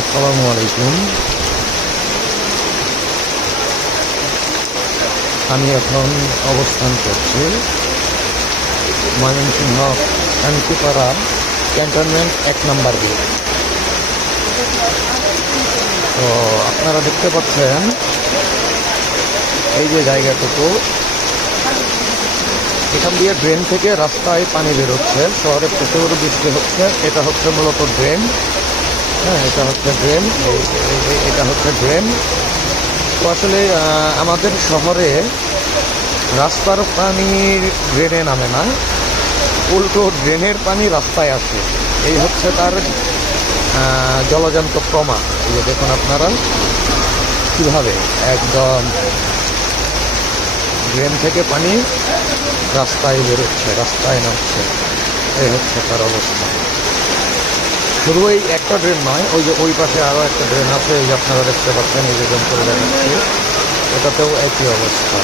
আসসালামু আলাইকুম। আমি এখন অবস্থান করছি ময়মনসিংহ শান্তিপাড়া ক্যান্টনমেন্ট 1 নম্বর গেট। তো আপনারা দেখতে পাচ্ছেন এই যে জায়গাটুকু, এখান দিয়ে ড্রেন থেকে রাস্তায় পানি বেরোচ্ছে, শহরে প্রচুর বৃষ্টি হচ্ছে। এটা হচ্ছে মূলত ড্রেন। হ্যাঁ, এটা হচ্ছে ড্রেন, এটা হচ্ছে ড্রেন। তো আসলে আমাদের শহরে রাস্তার পানি ড্রেনে নামে না, উল্টো ড্রেনের পানি রাস্তায় আসে। এই হচ্ছে তার জলজান্ত প্রমাণ। এই যে দেখুন আপনারা কীভাবে একদম ড্রেন থেকে পানি রাস্তায় বেরোচ্ছে, রাস্তায় নামছে। এই হচ্ছে তার অবস্থা। শুধু এই একটা ড্রেন নয়, ওই যে ওই পাশে আরও একটা ড্রেন আছে, এই যে আপনারা দেখতে পাচ্ছেন, এই যে ড্রেন করে দেখাচ্ছি, এটাতেও একই অবস্থা।